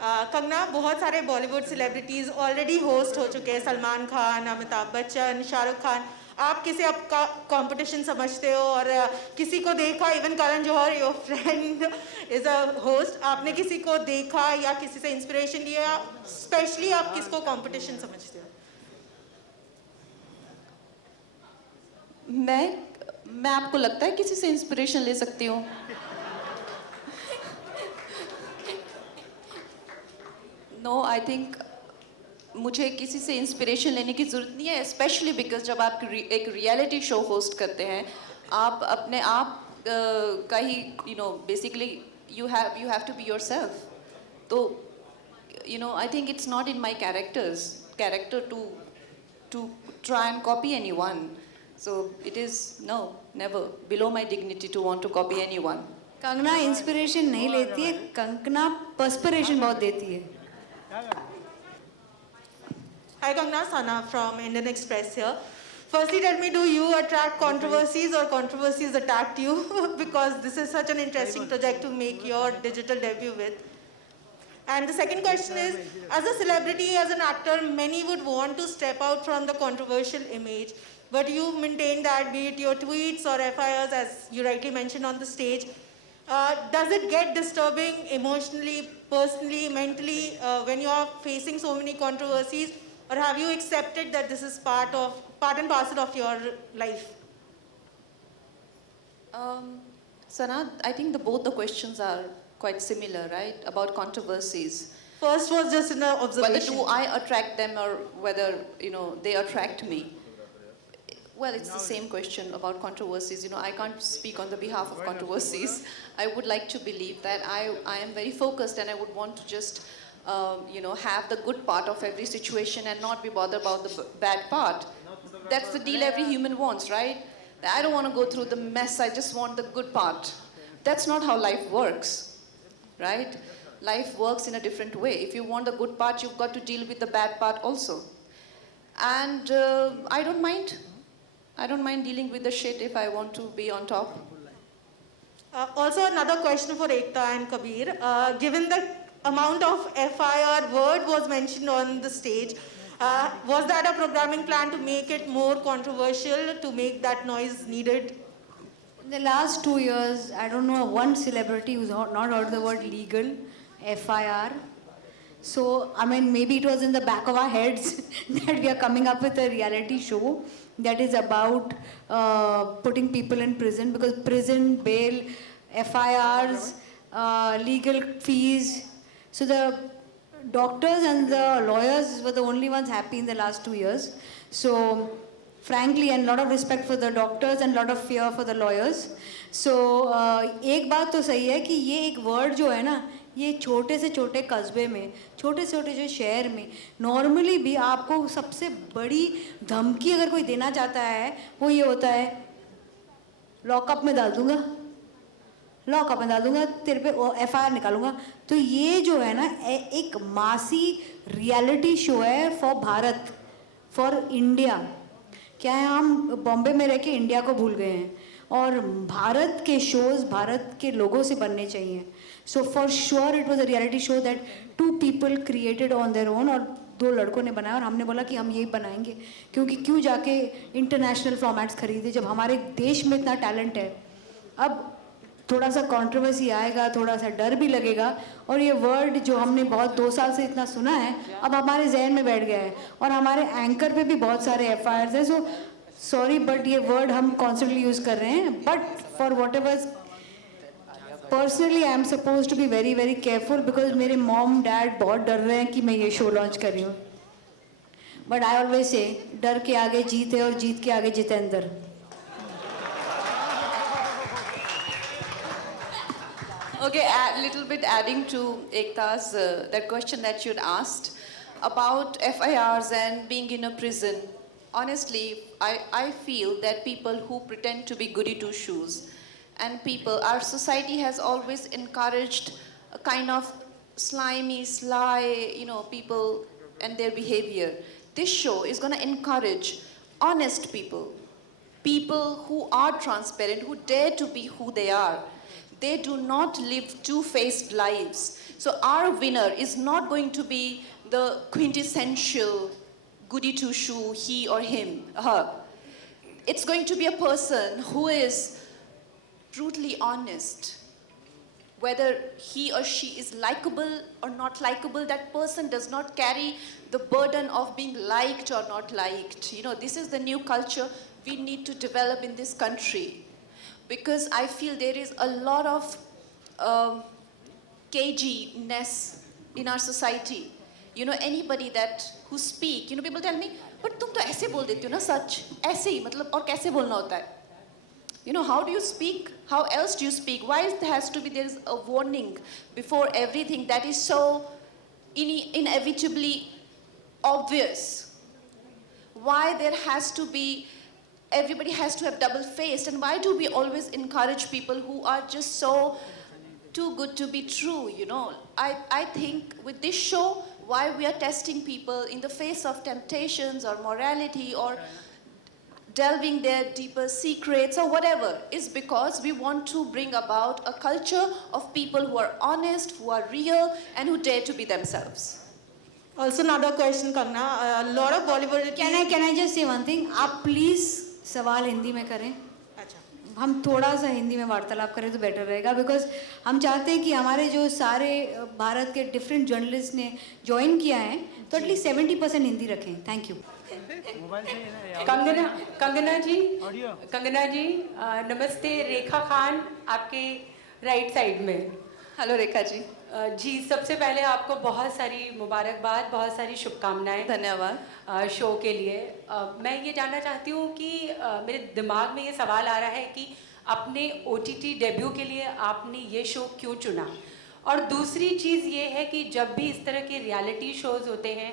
कंगना, बहुत सारे Bollywood celebrities already host हो चुके हैं, सलमान खान, अमिताभ बच्चन, शाहरुख खान। आप किसे आपका कंपटीशन समझते हो? और किसी को देखा, even Karan Johar, your friend is a host, आपने किसी को देखा या किसी से इंस्पिरेशन लिया? स्पेशली आप किसको कंपटीशन समझते हो? मैं आपको लगता है किसी से इंस्पिरेशन ले सकती हूँ? नो, आई थिंक मुझे किसी से इंस्पिरेशन लेने की ज़रूरत नहीं है, स्पेशली बिकॉज जब आप एक रियलिटी शो होस्ट करते हैं, आप अपने आप का ही basically you have to be yourself. तो I think it's not in my character to try and copy anyone. So it is never below my dignity to want to copy anyone. Kangana इंस्पिरेशन नहीं लेती है, कंगना पर्सपिरेशन बहुत देती है. Hi Kangna, Sana from Indian Express here. Firstly, tell me, do you attract controversies or controversies attacked you? Because this is such an interesting project to make your digital debut with. And the second question is, as a celebrity, as an actor, many would want to step out from the controversial image, but you maintain that, be it your tweets or FIRs, as you rightly mentioned on the stage. Does it get disturbing emotionally, personally, mentally, when you are facing so many controversies? Or have you accepted that this is part and parcel of your life? Sana, I think both the questions are quite similar, right? About controversies. First was just an observation. Whether do I attract them or whether, they attract me. Well, it's the same question about controversies. I can't speak on the behalf of controversies. I would like to believe that I am very focused and I would want to just, have the good part of every situation and not be bothered about the bad part. That's the deal every human wants, right? I don't want to go through the mess, I just want the good part. That's not how life works, right? Life works in a different way. If you want the good part, you've got to deal with the bad part also. And I don't mind. I don't mind dealing with the shit if I want to be on top. Also, another question for Ekta and Kabir. Given the amount of FIR word was mentioned on the stage, was that a programming plan to make it more controversial, to make that noise needed? In the last 2 years, I don't know one celebrity who's not heard the word legal, FIR. So, maybe it was in the back of our heads that we are coming up with a reality show that is about putting people in prison, because prison, bail, FIRs, legal fees. So the doctors and the lawyers were the only ones happy in the last 2 years. So frankly, and a lot of respect for the doctors and a lot of fear for the lawyers. So एक बात तो सही है कि ये एक word जो है ना, ये छोटे से छोटे कस्बे में, छोटे से छोटे जो शहर में नॉर्मली भी आपको सबसे बड़ी धमकी अगर कोई देना चाहता है वो ये होता है, लॉकअप में डाल दूंगा, लॉकअप में डाल दूंगा, तेरे पे FIR निकालूंगा. तो ये जो है ना एक मासी रियलिटी शो है फॉर भारत, फॉर इंडिया. क्या है, हम बॉम्बे में रह के इंडिया को भूल गए हैं और भारत के शोज भारत के लोगों से बनने चाहिए. So for sure it was a reality show that 2 people created on their own, और 2 लड़कों ने बनाया और हमने बोला कि हम यही बनाएंगे, क्योंकि क्यों जाके इंटरनेशनल फॉर्मेट्स खरीदे जब हमारे देश में इतना टैलेंट है. अब थोड़ा सा कंट्रोवर्सी आएगा, थोड़ा सा डर भी लगेगा, और ये वर्ड जो हमने बहुत 2 साल से इतना सुना है अब हमारे जहन में बैठ गया है, और हमारे एंकर पे भी बहुत सारे FIRs हैं. सो सॉरी बट ये वर्ड हम कॉन्स्टेंटली यूज़ कर रहे हैं, but for whatever personally I am suppose to be very very careful, because मेरे मॉम डैड बहुत डर रहे हैं कि मैं ये शो लॉन्च कर रही हूँ. बट आई ऑलवेज से डर के आगे जीत है और जीत के आगे Jitendra. Okay, a little bit adding to Ekta's that question that you'd asked about FIRs and being in a prison. Honestly, I feel that people who pretend to be goody two shoes, and our society has always encouraged a kind of slimy, sly, people and their behavior. This show is going to encourage honest people who are transparent, who dare to be who they are. They do not live two-faced lives. So our winner is not going to be the quintessential goody two shoe, he or him, her. It's going to be a person who is brutally honest. Whether he or she is likable or not likable, that person does not carry the burden of being liked or not liked. You know, this is the new culture we need to develop in this country. Because I feel there is a lot of caginess in our society. You know, anybody who speak, you know, people tell me, but तुम तो ऐसे बोल देती हो ना सच, ऐसे ही मतलब और कैसे बोलना होता है? You know, how do you speak? How else do you speak? Why there is a warning before everything that is so inevitably obvious? Why there has to be, everybody has to have double-faced, and why do we always encourage people who are just so too good to be true, you know? I think with this show, why we are testing people in the face of temptations or morality or delving their deeper secrets or whatever, is because we want to bring about a culture of people who are honest, who are real, and who dare to be themselves. Also another question, Kangana. A lot of Bollywood. Can I just say one thing? आप please सवाल हिंदी में करें. अच्छा. हम थोड़ा सा हिंदी में वार्तालाप करें तो बेटर रहेगा, बिकॉज हम चाहते हैं कि हमारे जो सारे भारत के डिफरेंट जर्नलिस्ट ने ज्वाइन किया है तो एटलीस्ट 70% हिंदी रखें. Thank you. कंगना जी नमस्ते. रेखा खान आपके राइट साइड में. हेलो रेखा जी. जी सबसे पहले आपको बहुत सारी मुबारकबाद, बहुत सारी शुभकामनाएं. धन्यवाद. शो के लिए. मैं ये जानना चाहती हूँ कि मेरे दिमाग में ये सवाल आ रहा है कि अपने OTT डेब्यू के लिए आपने ये शो क्यों चुना, और दूसरी चीज़ ये है कि जब भी इस तरह के रियलिटी शोज़ होते हैं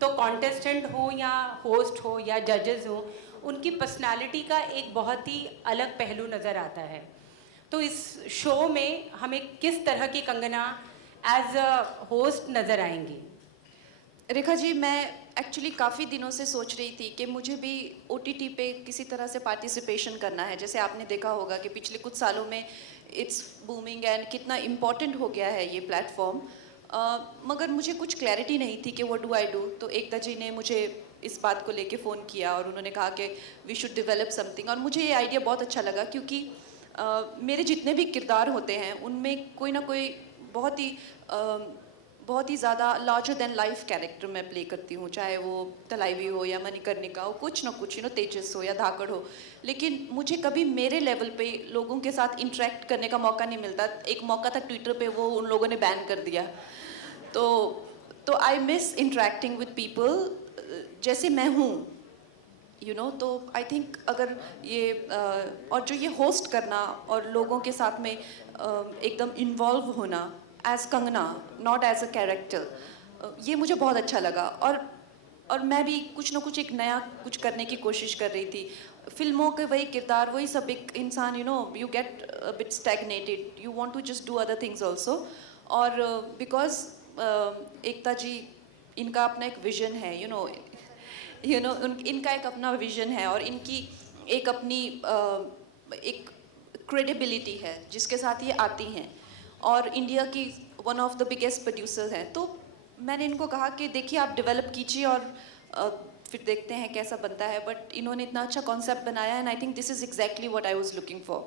तो कॉन्टेस्टेंट हो या होस्ट हो या जजेस हो, उनकी पर्सनालिटी का एक बहुत ही अलग पहलू नज़र आता है. तो इस शो में हमें किस तरह की कंगना एज अ होस्ट नज़र आएंगी? रेखा जी, मैं एक्चुअली काफ़ी दिनों से सोच रही थी कि मुझे भी OTT पे किसी तरह से पार्टिसिपेशन करना है. जैसे आपने देखा होगा कि पिछले कुछ सालों में इट्स बूमिंग एंड कितना इम्पॉर्टेंट हो गया है ये प्लेटफॉर्म. मगर मुझे कुछ क्लैरिटी नहीं थी कि व्हाट डू आई डू. तो एकता जी ने मुझे इस बात को लेके फ़ोन किया और उन्होंने कहा कि वी शुड डेवलप समथिंग. और मुझे ये आइडिया बहुत अच्छा लगा, क्योंकि मेरे जितने भी किरदार होते हैं उनमें कोई ना कोई बहुत ही ज़्यादा लार्जर देन लाइफ कैरेक्टर मैं प्ले करती हूँ. चाहे वो तलाइवी हो या मणिकर्णिका हो, कुछ ना कुछ, यू नो, तेजस हो या धाकड़ हो. लेकिन मुझे कभी मेरे लेवल पे लोगों के साथ इंटरेक्ट करने का मौका नहीं मिलता. एक मौका था ट्विटर पे, वो उन लोगों ने बैन कर दिया. तो I miss interacting with people जैसे मैं हूँ, यू नो. तो आई थिंक अगर ये और जो ये होस्ट करना और लोगों के साथ में एकदम इन्वॉल्व होना as Kangana, not as a character, ये मुझे बहुत अच्छा लगा. और मैं भी कुछ ना कुछ एक नया कुछ करने की कोशिश कर रही थी. फिल्मों के वही किरदार, वही सब, एक इंसान, you know, you get a bit stagnated, you want to just do other things also. और बिकॉज एकता जी, इनका अपना एक विजन है, यू नो, इनका एक अपना विजन है और इनकी एक अपनी एक क्रेडिबिलिटी है जिसके साथ ये आती हैं. और इंडिया की one of the biggest producers हैं. तो मैंने इनको कहा कि देखिए आप डेवलप कीजिए और फिर देखते हैं कैसा बनता है. बट इन्होंने इतना अच्छा कॉन्सेप्ट बनाया, and I think this is exactly what I was looking for.